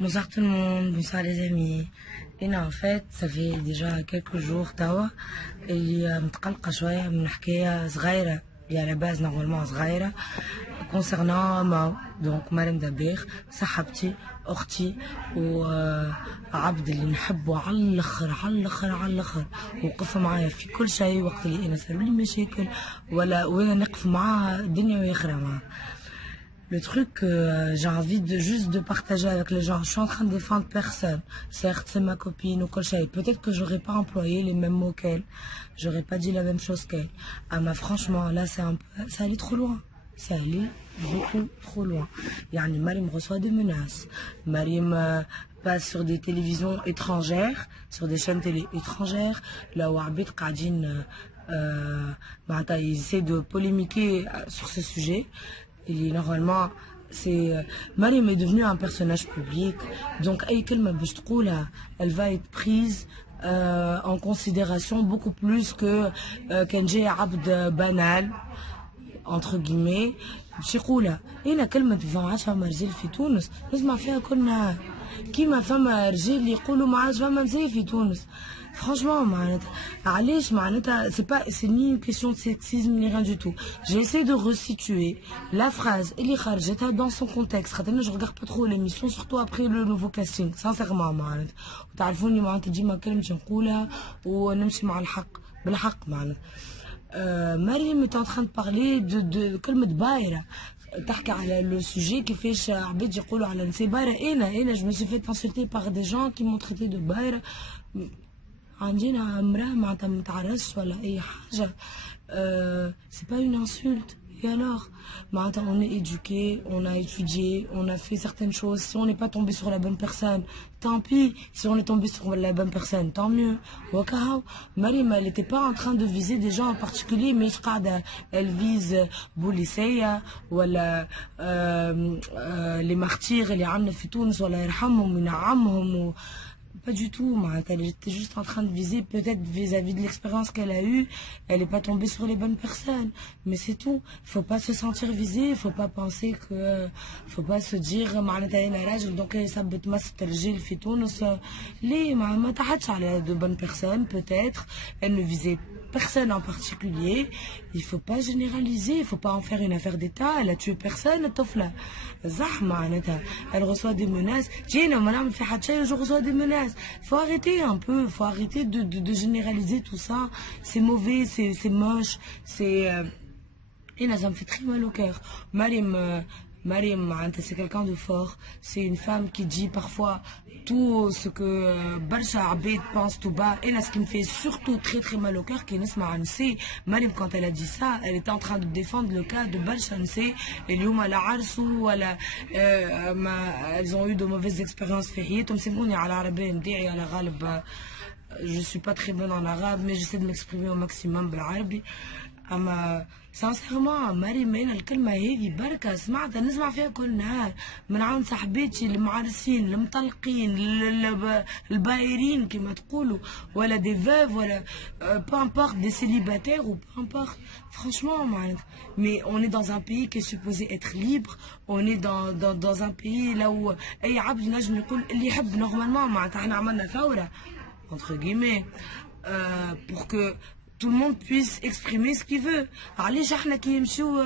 Bonsoir tout le monde, bonsoir les amis. Et là, en fait, ça fait déjà quelques jours توا اللي متقلقة شوية من حكاية صغيرة اللي على باز نورمالمون صغيرة concernant ما دونك مريم دبيغ صاحبتي اختي وعبد اللي نحبه على الاخر على الاخر على الاخر، وقف معايا في كل شيء وقت اللي انا صار لي مشاكل ولا وانا نقف معاها الدنيا واخرة معاها. Le truc que j'ai envie de juste de partager avec les gens, je suis en train de défendre personne. Certes, c'est ma copine ou quoi que ce soit. Peut-être que j'aurais pas employé les mêmes mots qu'elle. J'aurais pas dit la même chose qu'elle. Ah, mais franchement, là, c'est un peu, ça allait trop loin. Ça allait beaucoup trop loin. Yani, Marim reçoit des menaces. Marim passe sur des télévisions étrangères, sur des chaînes télé étrangères. Là où Abid Qadin, ils essaient de polémiquer sur ce sujet. Et normalement, c'est Mariam est devenue un personnage public, donc elle va être prise en considération beaucoup plus que Kenji Abd banal entre guillemets. بشيقولها هنا كلمة 12 فما رجال في تونس نسمع فيها كل نهار كيما فما رجال اللي يقولوا ما عادش فما نساء في تونس. Franchement, c'est ni une question de sexisme ni rien du tout. J'ai essayé de resituer la phrase dans son contexte. Je regarde pas trop l'émission, surtout après le nouveau casting. Sincèrement, تعرفوني معناتها ديما كلمة نقولها ونمشي مع الحق بالحق معناتها. Mariam est en train de parler de كلمة بايرة. تحكي على le sujet كيفاش عباد يقولوا على نساء بايرة. أنا je me suis fait insulter par des gens qui m'ont traité de بايرة. عندنا امرأة معناتها متعرسش ولا أي حاجة. C'est pas une insulte. Et alors, on est éduqué, on a étudié, on a fait certaines choses. Si on n'est pas tombé sur la bonne personne, tant pis. Si on est tombé sur la bonne personne, tant mieux. Mariam, elle n'était pas en train de viser des gens en particulier, mais elle vise Boulisseya, ou les martyrs, les عنا في تونس ولا يرحمهم وينعمهم. Pas du tout, elle était juste en train de viser, peut-être vis-à-vis de l'expérience qu'elle a eue, elle n'est pas tombée sur les bonnes personnes. Mais c'est tout, faut pas se sentir visé, faut pas penser que, faut pas se dire, donc ça peut في تونس. Les, ما تحتش على de bonnes personnes, peut-être, elle ne visait personne en particulier. Il faut pas généraliser, il faut pas en faire une affaire d'État. Elle a tué personne, Tofla. Elle reçoit des menaces. Je reçois des menaces. Faut arrêter un peu, faut arrêter de généraliser tout ça. C'est mauvais, c'est moche, c'est. Et là, ça me fait très mal au cœur. Mariam, c'est quelqu'un de fort. C'est une femme qui dit parfois tout ce que Barsha Abed pense tout bas. Et là, ce qui me fait surtout très très mal au cœur, c'est Mariam, quand elle a dit ça, elle était en train de défendre le cas de Barsha Nse. Et Lyouma la Arsou, elles ont eu de mauvaises expériences. Je suis pas très bonne en arabe, mais j'essaie de m'exprimer au maximum بالعربي. أما sincèrement مريم هنا الكلمة هذه بركة سمعتها نسمع فيها كل نهار من عند صاحباتي المعرسين المطلقين البايرين كما تقولوا ولا des veuves ولا peu importe des célibataires ou peu importe. Franchement mais on est dans un pays qui est supposé être libre, on est dans un pays là où أي عبد نجم يقول اللي يحب normalement معناتها احنا عملنا ثورة entre guillemets pour que tout le monde puisse exprimer ce qu'il veut. علاش احنا كي يمشيو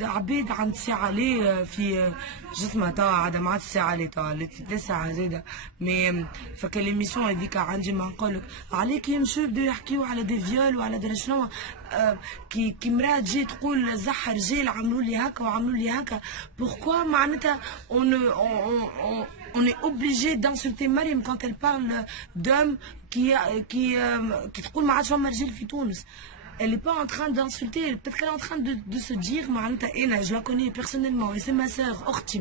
عبيد عند سي علي في جسمها توا عاد ما عادش سي علي توا اللي 3 ساعة زايدة مي فك ليميسيون هذيك عندي ما نقولك علي كي يمشيو يبداو يحكيو على دي فيول وعلى درا شنو كي مراه تجي تقول زح رجال عملوا لي هكا وعملوا لي هكا. Pourquoi معناتها on est obligé d'insulter Mariam quand elle parle d'hommes qui تقول ما عادش فما رجال في تونس. Elle n'est pas en train d'insulter, peut-être qu'elle est en train de se dire, je la connais personnellement, et c'est ma sœur, Orti,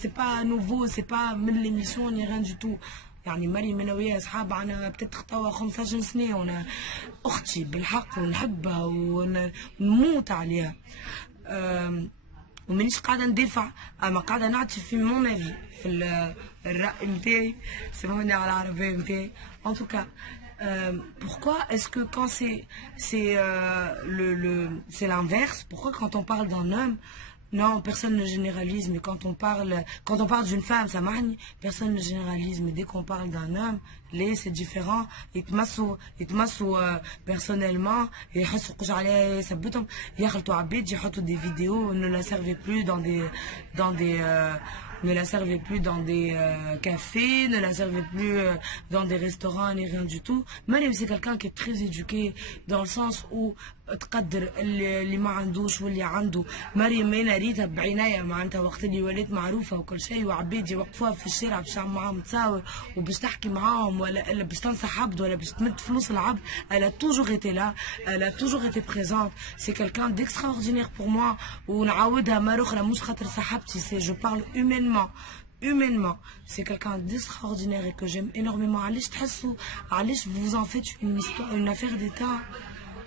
c'est pas nouveau, c'est pas من l'émission ni rien du tout. يعني مريم انا وياها اصحاب عنا بتتخ توا 15 سنه وانا اختي بالحق ونحبها ونموت عليها. ومانيش قاعده ندافع اما قاعده نعطي في مون افي في الرأي نتاعي سموني على العربيه نتاعي. En tout cas, pourquoi est-ce que quand c'est l'inverse, pourquoi quand on parle d'un homme Non, personne ne généralise, mais quand on parle d'une femme, ça marche, personne ne généralise, mais dès qu'on parle d'un homme, c'est différent. يتمسوا personnellement, يحسوا عليه يثبتهم يخلطوا عبيد يحطوا des vidéos, ne la servez plus ne la servez plus dans des cafés, ne la servez plus dans des restaurants, ni rien du tout. Mariam, c'est quelqu'un qui est très éduqué, dans le sens où تقدر اللي ما عندوش واللي عنده. مريم انا ريتها بعنايه معناتها وقت اللي ولات معروفه وكل شيء، وعباد يوقفوها في الشارع باش تعمل معاهم تصاور وباش تحكي معاهم ولا باش تنصح عبد ولا باش تمد فلوس العبد. Elle a toujours été là, elle a toujours été présente. C'est quelqu'un d'extraordinaire pour moi. ونعاودها مره اخرى مش خاطر صاحبتي، c'est je parle humainement, c'est quelqu'un d'extraordinaire et que j'aime énormément. علاش تحسوا علاش vous en faites une histoire, une affaire d'état?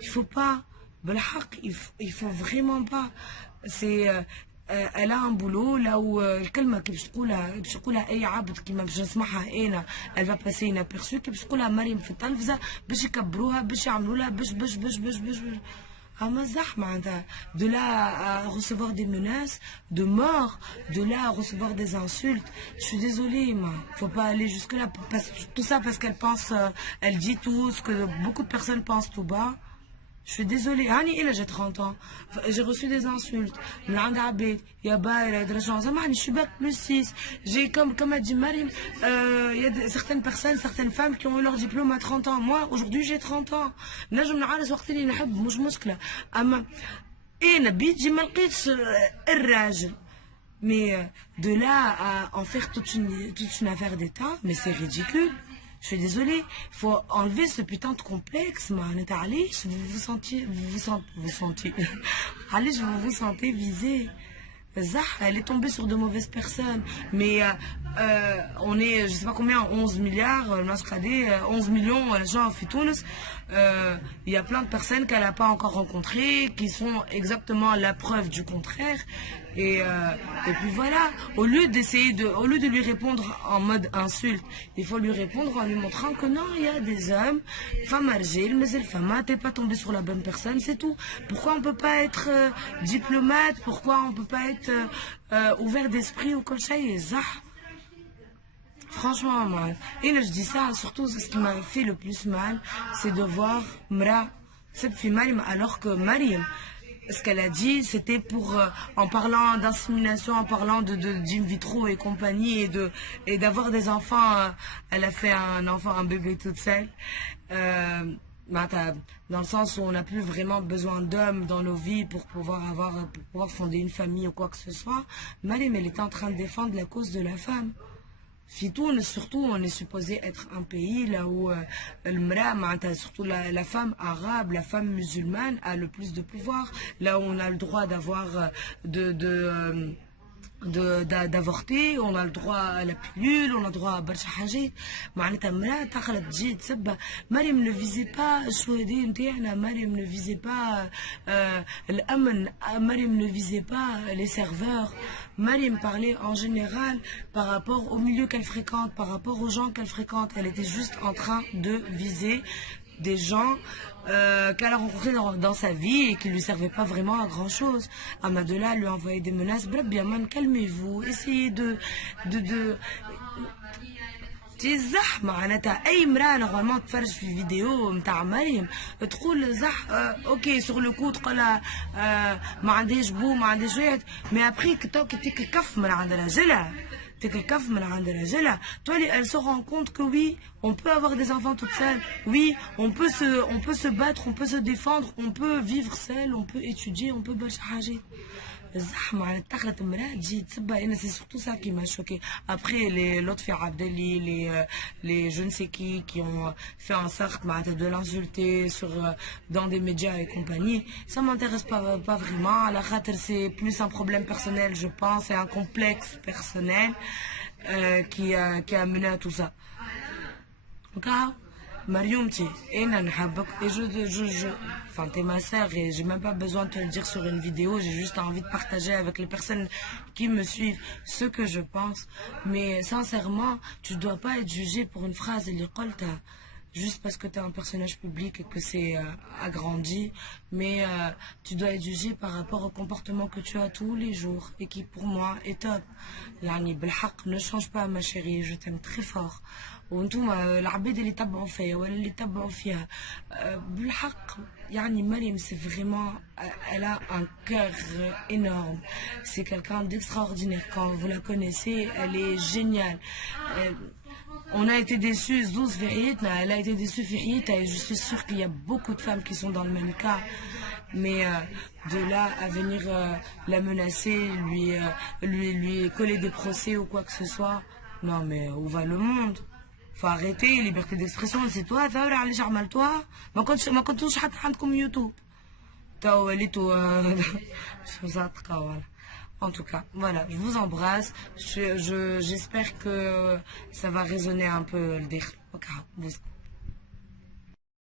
Il faut pas. بالحق il faut vraiment pas. C'est elle a un boulot là où الكلمه كي باش تقولها اي عبد كيما باش نسمعها انا elle va passer inaperçue. كي باش تقولها مريم في التلفزه باش يكبروها باش يعملوا لها باش اما زح معناتها de là à recevoir des menaces de mort, de là à recevoir des insultes. Je suis désolée, moi, faut pas aller jusque là. Tout ça parce qu'elle pense, elle dit tout ce que beaucoup de personnes pensent tout bas. Je suis désolée. Hani, j'ai 30 ans. J'ai reçu des insultes. Je suis bac plus 6. J'ai, comme a dit Marim, il y a certaines personnes, certaines femmes qui ont eu leur diplôme à 30 ans. Moi, aujourd'hui, j'ai 30 ans. نجم نعرس وقت اللي نحب مش مشكلة. أما أنا بيجي ما لقيتش الراجل. Mais de là à en faire toute une affaire d'État, mais c'est ridicule. Je suis désolée, il faut enlever ce putain de complexe, Alice, vous sentez visé. Zah, elle est tombée sur de mauvaises personnes, mais on est, je sais pas combien, 11 milliards, 11 millions, les gens en Tunis. Il y a plein de personnes qu'elle n'a pas encore rencontrées, qui sont exactement la preuve du contraire. Et puis voilà, au lieu de lui répondre en mode insulte, il faut lui répondre en lui montrant que non, il y a des hommes, femme argile, mais elle femme, t'es pas tombé sur la bonne personne, c'est tout. Pourquoi on peut pas être diplomate? Pourquoi on peut pas être ouvert d'esprit ou comme ça? Franchement, moi, et là je dis ça, surtout ce qui m'a fait le plus mal, c'est de voir Mra, cette fille Mariam, alors que Mariam, ce qu'elle a dit, c'était pour, en parlant d'insémination, en parlant d'in vitro et compagnie, et d'avoir des enfants, elle a fait un bébé toute seule. Dans le sens où on n'a plus vraiment besoin d'hommes dans nos vies pour pouvoir fonder une famille ou quoi que ce soit. Mariam, elle était en train de défendre la cause de la femme. Surtout, on est supposé être un pays là où surtout la femme arabe, la femme musulmane a le plus de pouvoir, là où on a le droit d'avoir d'avorter, on a le droit à la pilule, on a le droit à برشا حاجات. معناتها امرأة تخلط تجي تسبة. مريم ne visait pas الشهداء نتاعنا، مريم ne visait pas الأمن، مريم ne visait pas les serveurs. Mariam parlait en général par rapport au milieu qu'elle fréquente, par rapport aux gens qu'elle fréquente. Elle était juste en train de viser des gens qu'elle a rencontrés dans sa vie et qui ne lui servaient pas vraiment à grand chose. Amadola lui a envoyé des menaces. Bien, calmez-vous, essayez de زح معناتها اي امراه نورمالمون تفرج في فيديو نتاع مريم تقول زح اوكي سور لو كو تقولها ما عندهاش بو ما عندهاش واحد مي ابري تيك الكف من عند راجلها تولي elle se rend compte que oui on peut avoir des enfants toute seule, oui on peut se battre, on peut se défendre, on peut vivre seul, on peut étudier, on peut برشا حاجات. الزحمة على تخلط امرأة تجي تسبة. أنا c'est surtout ça qui m'a choqué. Après les l'autre fille Abdelli, les je ne sais qui ont fait en sorte de l'insulter dans des médias et compagnie, ça m'intéresse pas vraiment. À la khater c'est plus un problème personnel, je pense, et un complexe personnel qui a mené à tout ça. Donc, Mariumti, enfin t'es ma sœur et j'ai même pas besoin de te le dire sur une vidéo, j'ai juste envie de partager avec les personnes qui me suivent ce que je pense. Mais sincèrement, tu dois pas être jugé pour une phrase. juste parce que tu es un personnage public et que c'est agrandi, mais tu dois être jugé par rapport au comportement que tu as tous les jours et qui pour moi est top. يعني بالحق ne change pas ma chérie, je t'aime très fort. وانتم العباد اللي تبعوا فيا ولا اللي تبعوا فيها بالحق يعني مريم c'est vraiment elle a un cœur énorme, c'est quelqu'un d'extraordinaire. Quand vous la connaissez, elle est géniale. On a été déçus, Zouz في حياتنا, elle a été déçue في حياتها, et je suis sûre qu'il y a beaucoup de femmes qui sont dans le même cas. Mais de là à venir la menacer, lui coller des procès ou quoi que ce soit, non mais où va le monde? Faut arrêter, liberté d'expression, c'est toi, ثورة علاش عملتوها؟ ما كنتوش حتى عندكم يوتيوب. توا وليتوا voilà. En tout cas, voilà, je vous embrasse. J'espère que ça va résonner un peu le dire.